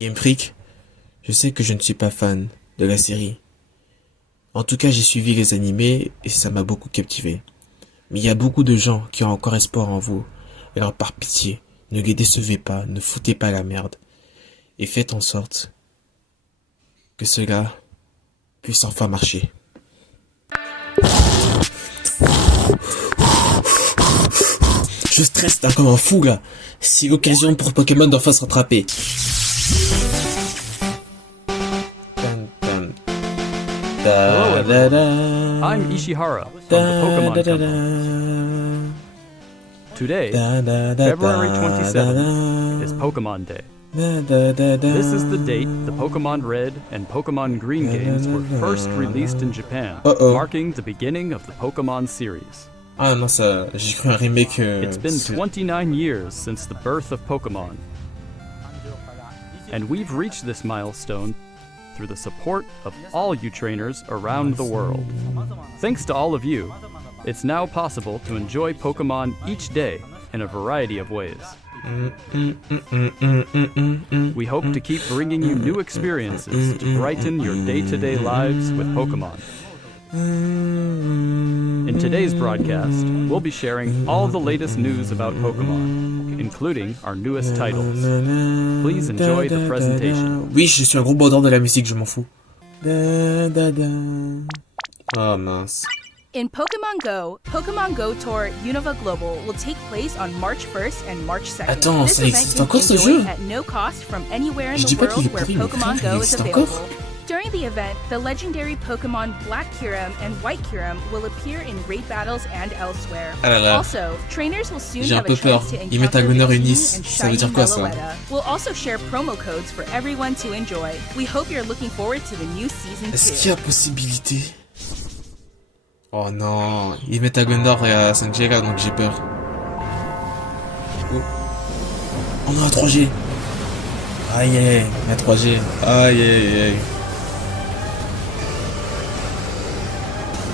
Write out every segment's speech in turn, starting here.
Game Freak, je sais que je ne suis pas fan de la série. En tout cas, j'ai suivi les animés et ça m'a beaucoup captivé. Mais il y a beaucoup de gens qui ont encore espoir en vous. Alors par pitié, ne les décevez pas, ne foutez pas la merde. Et faites en sorte que cela puisse enfin marcher. Je stresse là comme un fou là. C'est l'occasion pour Pokémon d'enfin se rattraper. Hello everyone, I'm Ishihara from the Pokemon Company. Today, February 27th, is Pokemon Day. This is the date the Pokemon Red and Pokemon Green games were first released in Japan, marking the beginning of the Pokemon series. Ah non, ça, j'ai cru un remake. It's been 29 years since the birth of Pokemon, and we've reached this milestone through the support of all you trainers around the world. Thanks to all of you, it's now possible to enjoy Pokemon each day in a variety of ways. We hope to keep bringing you new experiences to brighten your day-to-day lives with Pokemon. In today's broadcast, we'll be sharing all the latest news about Pokemon, including our newest titles. Please enjoy the presentation. Oui, je suis un gros bandeur de la musique, je m'en fous. Oh mince. In Pokemon Go Tour Unova Global will take place on March 1st and March 2nd. Attends, This ça event existe can encore be ce enjoyed jeu? at no cost from anywhere in Je the dis pas qu'il world est where pourri, mais Pokemon frère, il Go is existe available. encore? During the event, the legendary Pokemon Black Kyurem and White Kyurem will appear in raid battles and elsewhere. Ah là là. Also, trainers will soon J'ai un have a peu peur. chance to Ils mettent à encounter l'honneur the une teeny Nice. and Ça veut shiny dire quoi, ça? Meloetta. We'll also share promo codes for everyone to enjoy. We hope you're looking forward to the new season Est-ce 2. qu'il y a possibilité? Oh non, ils mettent à Gundor et à Sanjera, donc j'ai peur. Oh. On a un 3G. Aïe aïe aïe, la 3G. Aïe aïe aïe.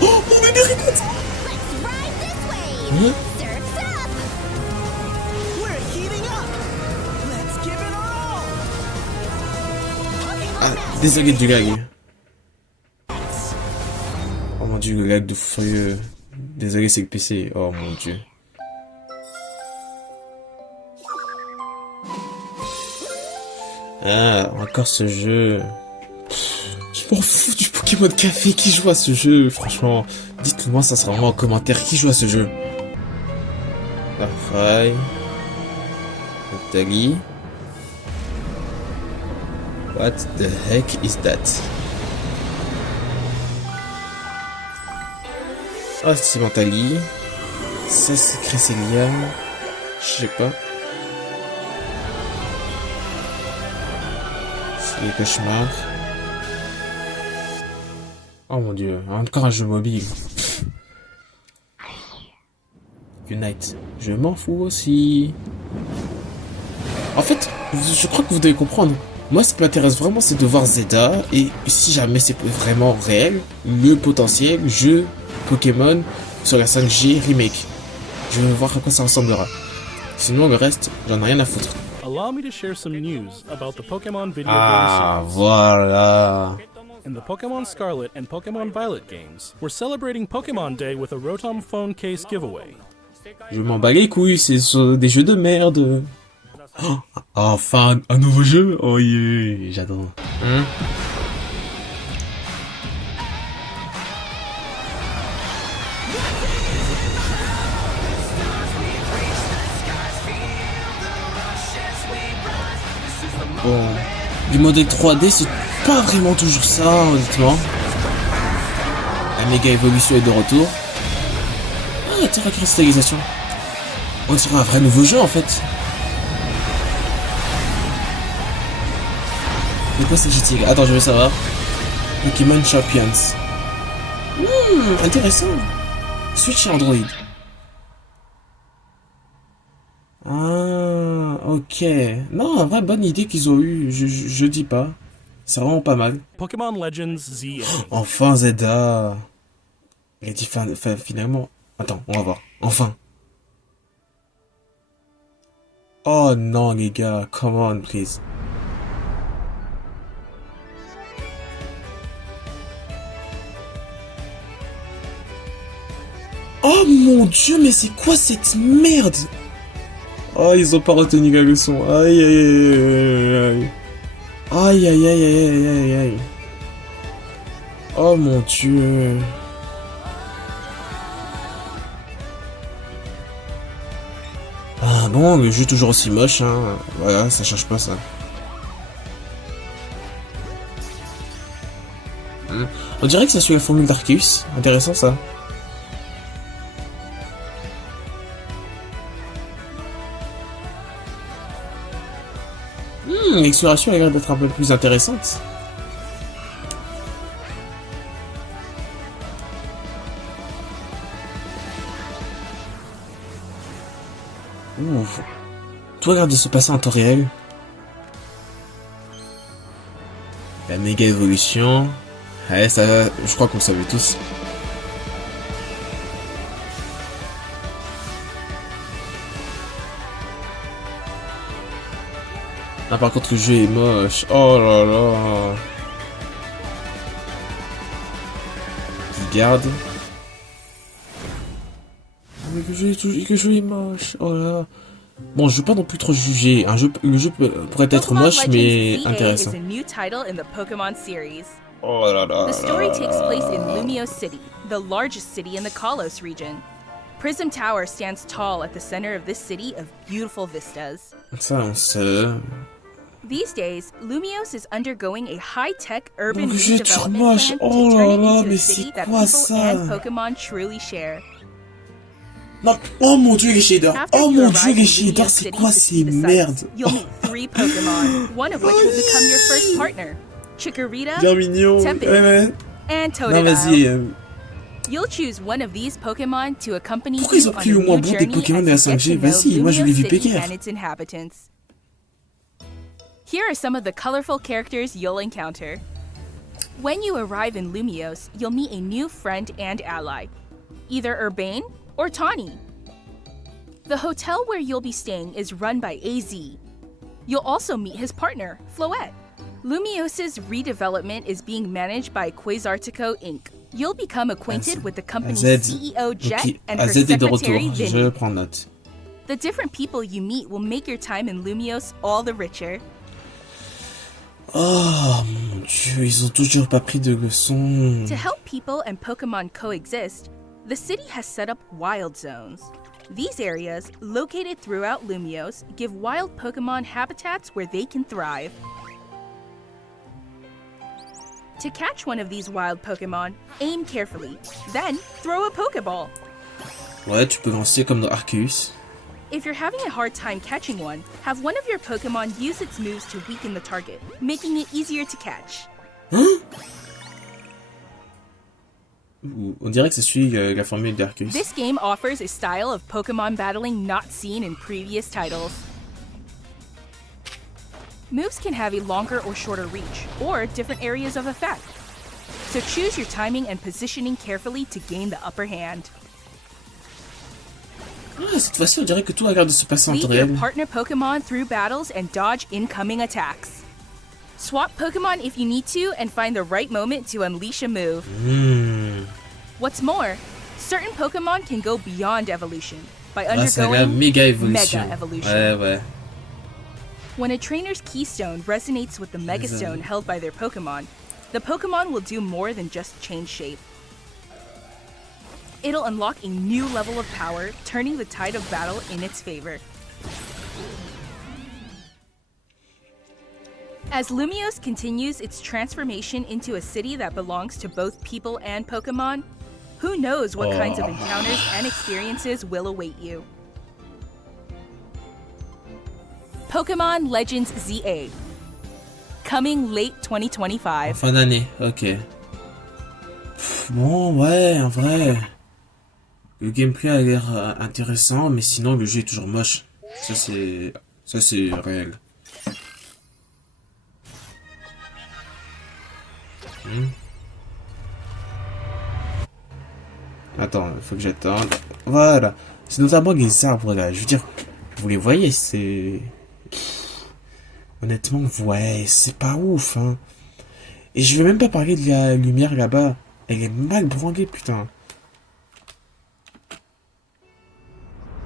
Oh, mon bébé rigole. Ride this wave! Hein? Surf's up! We're heating up! Let's give it our all! Ah, désolé du lag. Oh mon dieu, le lag de fou furieux. Désolé, c'est le PC. Oh mon dieu. Ah, encore ce jeu. Je m'en fous du Pokémon Café. Qui joue à ce jeu? Franchement, dites-le moi, ça sera vraiment en commentaire. Qui joue à ce jeu? Darkrai. Nathalie. What the heck is that? Ah, c'est Mentali. Ça, c'est Cresselia. Je sais pas. C'est les cauchemars. Oh mon dieu, encore un jeu mobile. Unite. Je m'en fous aussi. En fait, je crois que vous devez comprendre. Moi, ce qui m'intéresse vraiment, c'est de voir Zelda. Et si jamais c'est vraiment réel, le potentiel jeu Pokémon sur la 5G remake. Je veux voir à quoi ça ressemblera. Sinon, le reste, j'en ai rien à foutre. Allow me to share some news about the Pokemon video Ah, game series. voilà. In the Pokemon Scarlet and Pokemon Violet games, we're celebrating Pokemon Day with a Rotom phone case giveaway. Je m'en bats les couilles, c'est sur des jeux de merde. Oh, enfin, un nouveau jeu. Oh yeah, j'adore. Hein? Bon, du modèle 3D, c'est pas vraiment toujours ça, honnêtement. La méga évolution est de retour. Ah, tiens, la cristallisation. On dirait un vrai nouveau jeu, en fait. De quoi s'agit-il? Attends, je veux savoir. Pokémon Champions. Intéressant. Switch et Android. Ah, ok. Non, en vrai, bonne idée qu'ils ont eue. Je dis pas. C'est vraiment pas mal. Pokemon Legends ZA. Enfin, Zelda. Il a dit finalement. Attends, on va voir. Enfin. Oh non, les gars. Come on, please. mon dieu, mais c'est quoi cette merde? Oh, ils ont pas retenu la leçon. Aïe, aïe, aïe, aïe, aïe, aïe, aïe, aïe, aïe, aïe. Oh mon dieu. Ah bon, le jeu est toujours aussi moche, hein. Voilà, ça change pas ça. On dirait que ça suit la formule d'Arceus. Intéressant ça. L'exploration a l'air d'être un peu plus intéressante. Ouf. Tout a l'air de se passer en temps réel. La méga évolution. Ouais, ça, je crois qu'on le savait tous. Ah, par contre, le jeu est moche. Oh là là. Je garde. Mais que le jeu est moche. Oh là là. Bon, je veux pas non plus trop juger. Le jeu pourrait être Pokemon moche, mais Legends ZA intéressant. is a new title in the Pokemon series. Oh là là. The story takes place in Lumiose City, the largest city in the Kalos region. Prism Tower stands tall at the center of this city of beautiful vistas. Ça, on sait. These days, Lumiose is undergoing a high-tech urban Oh, j'ai trop redevelopment moche. plan Oh to là turn it là, into mais a c'est city that quoi people ça? and Pokemon truly share. Non, oh mon dieu les shaders. After Oh you mon arrive dieu in les Lumiose shaders, City c'est quoi to ces see the sights, merdes? You'll meet 3 Pokemon, one of which will become your first partner, Chikorita Bien mignon. Tempest. Ouais, ouais. and Non, Totodile. vas-y. You'll choose one of these Pokemon to accompany Pourquoi ils you ont on pris a le moins new bon des journey Pokémon as de la you get 5G? to know Vas-y, moi je lui Lumiose vis City Péguerre. and its inhabitants. Here are some of the colorful characters you'll encounter. When you arrive in Lumiose, you'll meet a new friend and ally, either Urbane or Tawny. The hotel where you'll be staying is run by AZ. You'll also meet his partner, Floette. Lumiose's redevelopment is being managed by Quasartico Inc. You'll become acquainted with the company's AZ. CEO Jet Ok, and her AZ est de retour. secretary Je Vinny. prends note. The different people you meet will make your time in Lumiose all the richer. Oh mon dieu, ils ont toujours pas pris de leçons. To help people and Pokemon coexist, the city has set up wild zones. These areas, located throughout Lumiose, give wild Pokemon habitats where they can thrive. To catch one of these wild Pokemon, aim carefully, then throw a Pokeball. Ouais, tu peux lancer comme dans Arceus. If you're having a hard time catching one, have one of your Pokemon use its moves to weaken the target, making it easier to catch. On dirait que ça suit la formule d'Arceus. This game offers a style of Pokemon battling not seen in previous titles. Moves can have a longer or shorter reach, or different areas of effect. So choose your timing and positioning carefully to gain the upper hand. Ah, cette fois-ci, on dirait que tout a l'air de se passer en temps Lead your réel. partner Pokemon through battles and dodge incoming attacks. Swap Pokemon if you need to and find the right moment to unleash a move. What's more, certain Pokemon can go beyond evolution by Ah, c'est la undergoing méga évolution. Mega Evolution. Ouais, ouais. When a trainer's keystone resonates with the megastone held by their Pokemon, the Pokemon will do more than just change shape. It'll unlock a new level of power, turning the tide of battle in its favor. As Lumiose continues its transformation into a city that belongs to both people and Pokemon, who knows what kinds of encounters and experiences will await you. Pokemon Legends ZA. Coming late 2025. Fin d'année, ok. Bon, ouais, en vrai. Le gameplay a l'air intéressant, mais sinon le jeu est toujours moche. Ça c'est réel. Attends, il faut que j'attende. Voilà. C'est notamment les arbres là. Je veux dire, vous les voyez, c'est... Honnêtement, ouais, c'est pas ouf, hein. Et je vais même pas parler de la lumière là-bas. Elle est mal branlée, putain.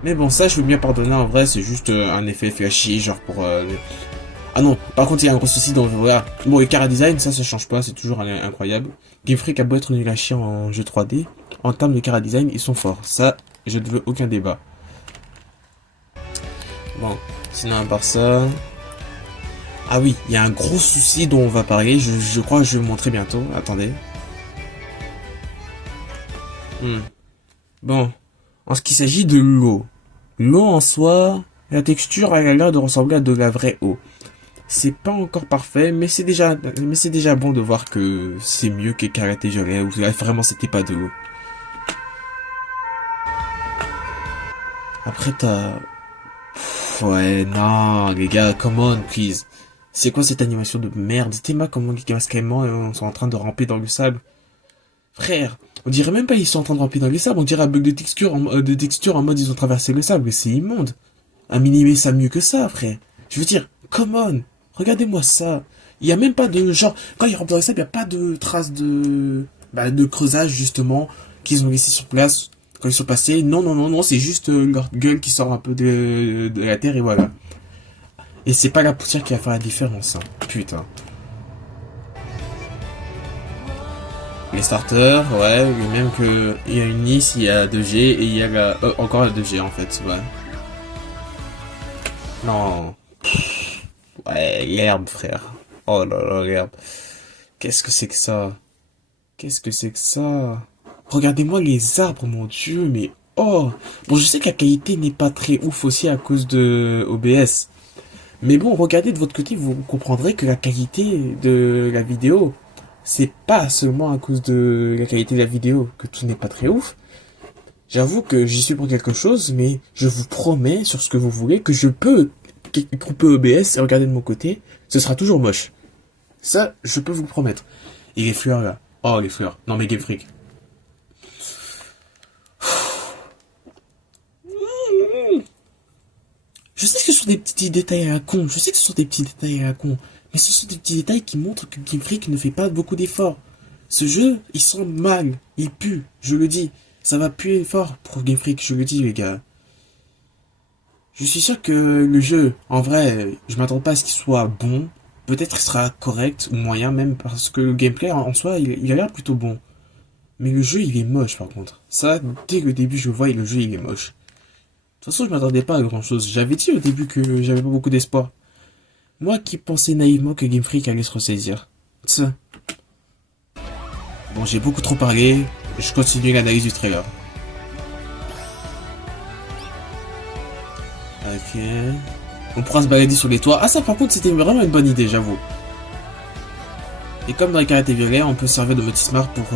Mais bon, ça, je veux bien pardonner. En vrai, c'est juste un effet flashy, genre pour... Ah non, par contre, il y a un gros souci dans... Voilà. Bon, et Chara Design, ça change pas. C'est toujours incroyable. Game Freak a beau être nul à chier en jeu 3D. En termes de Chara Design, ils sont forts. Ça, je ne veux aucun débat. Bon, sinon, à part ça... Ah oui, il y a un gros souci dont on va parler. Je crois que je vais vous montrer bientôt. Attendez. Bon, en ce qui s'agit de l'eau. L'eau en soi, la texture elle a l'air de ressembler à de la vraie eau. C'est pas encore parfait, mais c'est déjà bon de voir que c'est mieux que Karate Violet, où là, vraiment c'était pas de l'eau. Après t'as... Ouais, non, les gars, come on, please. C'est quoi cette animation de merde? Dites-moi comment les gars sont en train de ramper dans le sable. Frère, on dirait même pas ils sont en train de ramper dans le sable, on dirait un bug de texture en mode ils ont traversé le sable, c'est immonde. Un minimé ça mieux que ça, frère. Je veux dire, come on, regardez-moi ça. Il y a même pas de genre, quand ils rampent dans le sable, il y a pas de traces de creusage justement qu'ils ont laissé sur place quand ils sont passés. Non, c'est juste leur gueule qui sort un peu de la terre et voilà. Et c'est pas la poussière qui va faire la différence, hein. Putain. Les starters, ouais, même que il y a une Nice, il y a 2G et il y a encore la 2G en fait, ouais. Non. Ouais, l'herbe, frère. Oh là là, l'herbe. Qu'est-ce que c'est que ça? Qu'est-ce que c'est que ça? Regardez-moi les arbres, mon dieu, mais oh. Bon, je sais que la qualité n'est pas très ouf aussi à cause de OBS. Mais bon, regardez de votre côté, vous comprendrez que la qualité de la vidéo, c'est pas seulement à cause de la qualité de la vidéo que tout n'est pas très ouf. J'avoue que j'y suis pour quelque chose, mais je vous promets sur ce que vous voulez que je peux couper OBS et regarder de mon côté, ce sera toujours moche. Ça, je peux vous le promettre. Et les fleurs là. Oh, les fleurs. Non mais Game Freak. Je sais que ce sont des petits détails à la con, mais ce sont des petits détails qui montrent que Game Freak ne fait pas beaucoup d'efforts. Ce jeu, il sent mal, il pue, je le dis. Ça va puer fort pour Game Freak, je le dis les gars. Je suis sûr que le jeu, en vrai, je m'attends pas à ce qu'il soit bon. Peut-être qu'il sera correct ou moyen même, parce que le gameplay en soi, il a l'air plutôt bon. Mais le jeu, il est moche par contre. Ça, dès le début, je le vois et le jeu, il est moche. De toute façon, je m'attendais pas à grand chose. J'avais dit au début que j'avais pas beaucoup d'espoir. Moi qui pensais naïvement que Game Freak allait se ressaisir. Ça. Bon, j'ai beaucoup trop parlé. Je continue l'analyse du trailer. Ok. On pourra se balader sur les toits. Ah, ça par contre, c'était vraiment une bonne idée, j'avoue. Et comme dans les Karate Violet, on peut servir de Motismart pour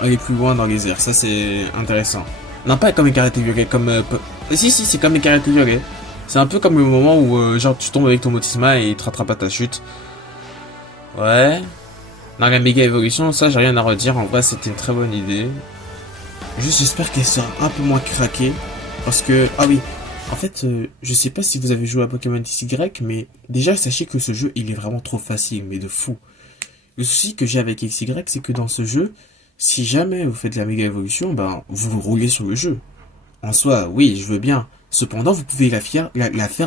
aller plus loin dans les airs. Ça, c'est intéressant. Non, pas comme les Karate Violet, comme... Si, c'est comme les Karate Violet. C'est un peu comme le moment où, genre, tu tombes avec ton Motisma et il te rattrape à ta chute. Ouais. Dans la méga évolution, ça, j'ai rien à redire. En vrai, c'était une très bonne idée. Juste, j'espère qu'elle sera un peu moins craquée. Parce que... Ah oui. En fait, je sais pas si vous avez joué à Pokémon XY, mais déjà, sachez que ce jeu, il est vraiment trop facile, mais de fou. Le souci que j'ai avec XY, c'est que dans ce jeu... Si jamais vous faites la méga évolution, ben, vous roulez sur le jeu. En soi, oui, je veux bien. Cependant, vous pouvez la faire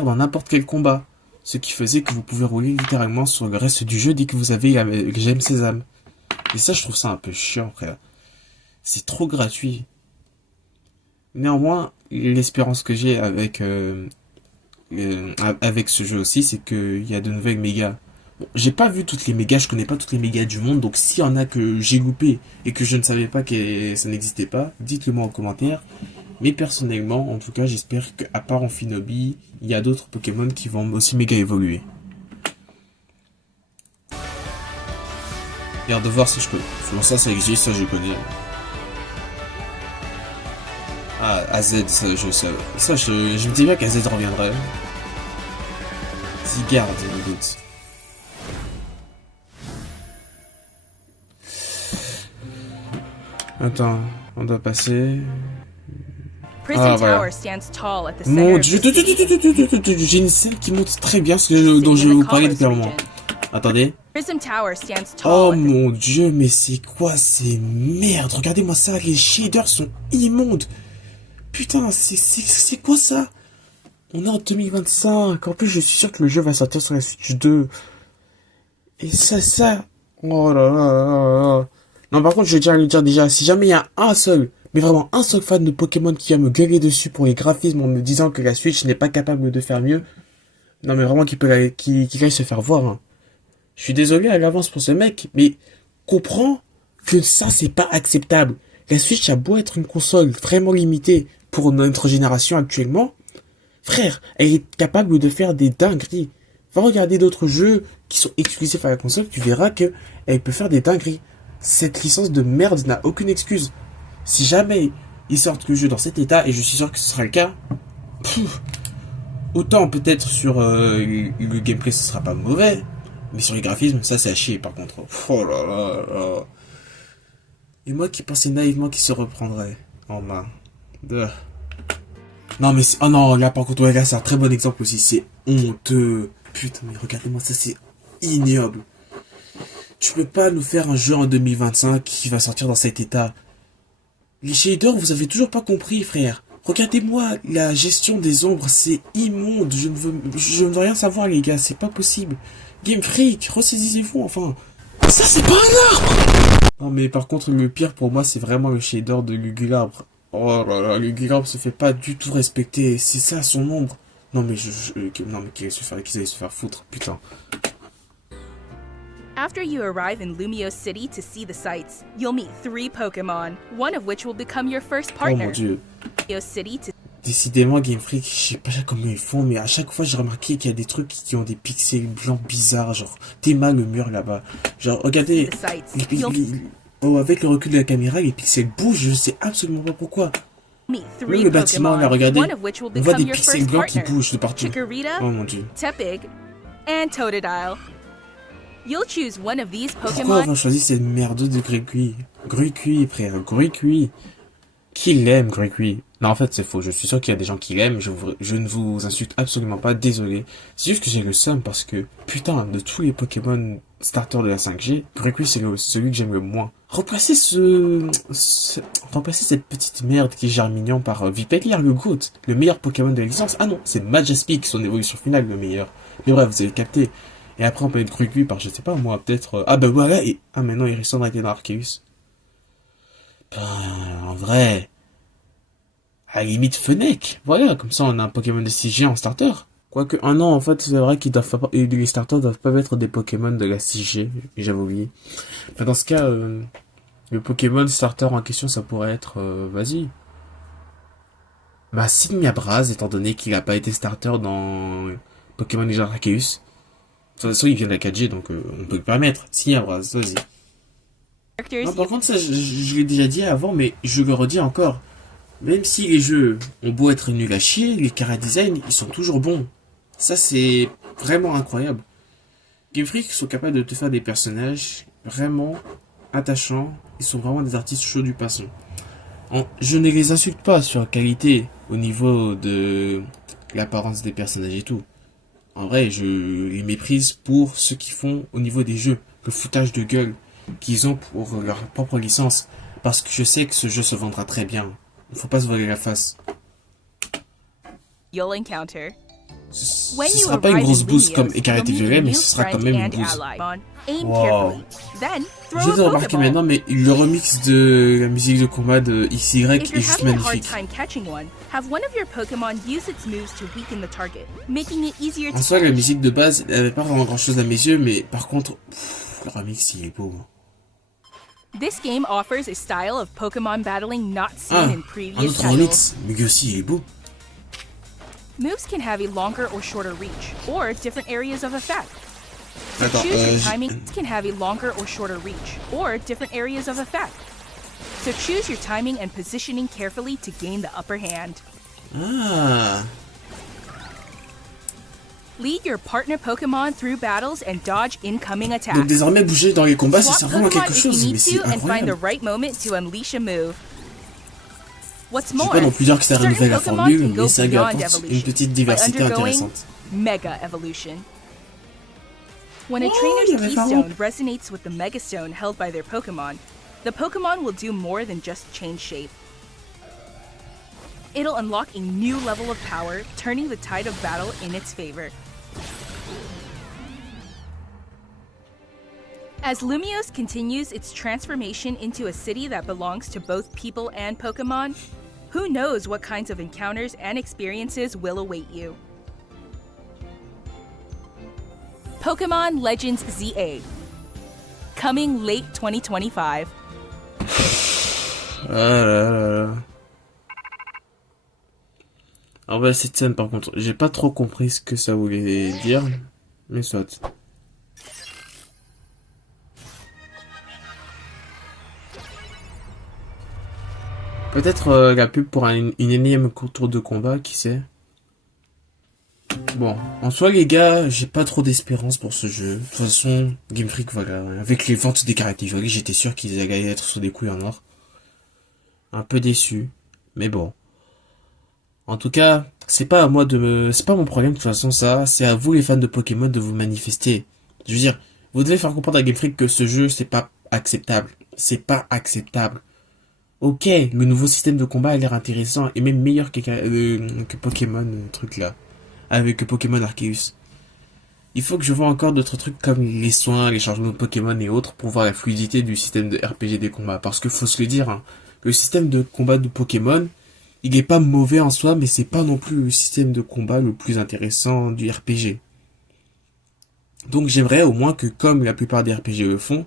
dans n'importe quel combat. Ce qui faisait que vous pouvez rouler littéralement sur le reste du jeu dès que vous avez la gemme sésame. Et ça, je trouve ça un peu chiant, frère. C'est trop gratuit. Néanmoins, l'espérance que j'ai avec ce jeu aussi, c'est qu'il y a de nouvelles mégas. Bon, j'ai pas vu toutes les mégas, je connais pas toutes les mégas du monde, donc s'il y en a que j'ai loupé et que je ne savais pas que ça n'existait pas, dites-le moi en commentaire. Mais personnellement, en tout cas, j'espère qu'à part Amphinobi, il y a d'autres Pokémon qui vont aussi méga évoluer. Regarde de voir si je peux. Bon, ça existe, ça je connais. Ah, AZ, ça je sais. Ça, je me dis bien qu'AZ reviendrait. Zygarde, le doute. Attends, on doit passer. Prism voilà. Tower stands tall at the Mon center dieu, of the city. j'ai une scène qui montre très bien ce dont je vais vous parler depuis un moment. Attendez. Prism Tower stands tall. Oh at the- mon dieu, mais c'est quoi ces merdes? Regardez-moi ça, les shaders sont immondes. Putain, c'est quoi ça? On est en 2025. En plus, je suis sûr que le jeu va sortir sur la Switch 2. Et ça... Oh là là là là. Non, par contre, je vais déjà le dire déjà. Si jamais il y a un seul, mais vraiment un seul fan de Pokémon qui va me gueuler dessus pour les graphismes en me disant que la Switch n'est pas capable de faire mieux. Non, mais vraiment, qu'il aille se faire voir. Hein. Je suis désolé à l'avance pour ce mec, mais comprends que ça, c'est pas acceptable. La Switch a beau être une console vraiment limitée pour notre génération actuellement. Frère, elle est capable de faire des dingueries. Va regarder d'autres jeux qui sont exclusifs à la console, tu verras que elle peut faire des dingueries. Cette licence de merde n'a aucune excuse. Si jamais ils sortent le jeu dans cet état, et je suis sûr que ce sera le cas, autant peut-être sur le gameplay ce sera pas mauvais, mais sur les graphismes ça c'est à chier par contre. Oh là là là. Et moi qui pensais naïvement qu'il se reprendrait en main. Non mais oh non, là par contre ouais, là c'est un très bon exemple aussi, c'est honteux. Putain mais regardez-moi ça, c'est ignoble. Tu peux pas nous faire un jeu en 2025 qui va sortir dans cet état. Les shaders, vous avez toujours pas compris, frère. Regardez-moi la gestion des ombres, c'est immonde. Je ne veux rien savoir, les gars, c'est pas possible. Game Freak, ressaisissez-vous, enfin. Ça, c'est pas un arbre! Non, mais par contre, le pire pour moi, c'est vraiment le shader de Lugulabre. Oh là là, Lugulabre se fait pas du tout respecter. C'est ça, son ombre. Non, mais non, mais qu'ils aillent se faire foutre, putain. After you arrive in Lumiose City to see the sights, you'll meet 3 Pokemon, one of which will become your first Oh partner. mon dieu. Lumiose City to Décidément, Game Freak, je sais pas comment ils font, mais à chaque fois, j'ai remarqué qu'il y a des trucs qui ont des pixels blancs bizarres, genre, t'es mal le mur là-bas. Genre, regardez, the sights, oh, avec le recul de la caméra, les pixels bougent, je sais absolument pas pourquoi. meet 3 Même le bâtiment, là, Pokemon, regardez, one of which will on voit become des your pixels first blancs qui partner. bougent de partout. Chikorita, Oh mon dieu. Tepig, and Totodile. You'll choose one of these Pourquoi Pokemon avoir choisi cette merde de Gruy-Cuit? Gruy-Cuit, frère, Gruy-Cuit. Qui l'aime, Gruy-Cuit? Non, en fait, c'est faux. Je suis sûr qu'il y a des gens qui l'aiment. Je ne vous insulte absolument pas. Désolé. C'est juste que j'ai le seum parce que, putain, de tous les Pokémon starters de la 5G, Gruy-Cuit, c'est celui que j'aime le moins. Remplacez remplacez cette petite merde qui est Germignon par Vipetlier, le GOAT, le meilleur Pokémon de la licence. Ah non, c'est Majaspic, son évolution finale, le meilleur. Mais bref, vous avez capté. Et après, on peut être Gruy-Cuit par, je sais pas, moi, peut-être... Ah bah voilà, et... Ah, maintenant, Hérisson a été dans Arceus. Ben, en vrai... À la limite, Fennec. Voilà, comme ça, on a un Pokémon de 6G en starter. Quoique, non, en fait, c'est vrai qu'ils doivent pas... Les starters doivent pas être des Pokémon de la 6G. J'avais oublié. Enfin, dans ce cas, le Pokémon starter en question, ça pourrait être... vas-y. Bah, Signiabraz, étant donné qu'il a pas été starter dans Pokémon légendaire Arceus. De toute façon, il vient de la 4G, donc on peut le permettre. Signiabraz, vas-y. Non, par contre, ça, je l'ai déjà dit avant, mais je le redis encore. Même si les jeux ont beau être nuls à chier, les chara-design, ils sont toujours bons. Ça, c'est vraiment incroyable. Game Freak sont capables de te faire des personnages vraiment attachants. Ils sont vraiment des artistes chauds du passant. Je ne les insulte pas sur la qualité au niveau de l'apparence des personnages et tout. En vrai, je les méprise pour ce qu'ils font au niveau des jeux. Le foutage de gueule qu'ils ont pour leur propre licence. Parce que je sais que ce jeu se vendra très bien. Il faut pas se voiler la face. you'll encounter. Ce When you sera pas une arrive grosse in bouse comme Lumiose, Écarlate you'll meet a Violet, mais new ce sera quand friend même une and bouse. ally. Aim Wow. carefully. Then Je throw viens de a remarquer Pokeball. maintenant, mais le remix de la musique de combat de XY If est you're juste having a hard magnifique. time catching one, have one of your Pokemon use its moves to weaken the target, making it easier En to soi, la catch. musique de base, elle avait pas vraiment grand chose à mes yeux, mais par contre, le remix, il est beau. This game offers a style of Pokemon battling not seen Ah, in un previous autre titles. remix, mais lui aussi, il est beau. Moves can have a longer or shorter reach, or different areas of effect. D'accord, Choose your timing. Can have a longer or shorter reach, or different areas of effect. So choose your timing and positioning carefully to gain the upper hand. Ah, Lead your partner Pokemon through battles and dodge incoming attacks. donc désormais, bouger dans les combats, ça Swap sert vraiment à Pokemon quelque if you chose, mais need c'est to and find the incroyable. right moment to unleash a move. What's Je vais more, pas non plus dire que ça certain renouvelle la Pokemon formule, can go mais ça lui beyond apporte une evolution petite by diversité undergoing intéressante. Mega Evolution. When a Oh, trainer's il y avait keystone resonates with the Megastone held by their Pokemon, the Pokemon will do more than just change shape. It'll unlock a new level of power, turning the tide of battle in its favor. As Lumiose continues its transformation into a city that belongs to both people and Pokemon, who knows what kinds of encounters and experiences will await you. Pokemon Legends ZA. Coming late 2025. Ah là là là. Ah ouais, cette scène par contre, j'ai pas trop compris ce que ça voulait dire, mais soit. Peut-être la pub pour une énième tour de combat, qui sait. Bon, en soi les gars, j'ai pas trop d'espérance pour ce jeu. De toute façon, Game Freak, voilà, avec les ventes des caractères jolies, j'étais sûr qu'ils allaient être sur des couilles en or. Un peu déçu, mais bon. En tout cas, c'est pas à moi c'est pas mon problème de toute façon ça, c'est à vous les fans de Pokémon de vous manifester. Je veux dire, vous devez faire comprendre à Game Freak que ce jeu c'est pas acceptable. C'est pas acceptable. Ok, le nouveau système de combat a l'air intéressant et même meilleur que Pokémon, truc là. Avec Pokémon Arceus. Il faut que je vois encore d'autres trucs comme les soins, les changements de Pokémon et autres pour voir la fluidité du système de RPG des combats. Parce que faut se le dire, hein, le système de combat de Pokémon, il est pas mauvais en soi, mais c'est pas non plus le système de combat le plus intéressant du RPG. Donc j'aimerais au moins que, comme la plupart des RPG le font,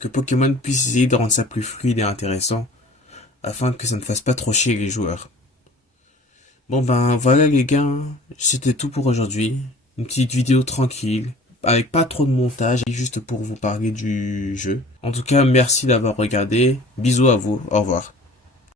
que Pokémon puisse essayer de rendre ça plus fluide et intéressant, afin que ça ne fasse pas trop chier les joueurs. Bon ben voilà les gars, c'était tout pour aujourd'hui. Une petite vidéo tranquille, avec pas trop de montage, juste pour vous parler du jeu. En tout cas, merci d'avoir regardé, bisous à vous, au revoir.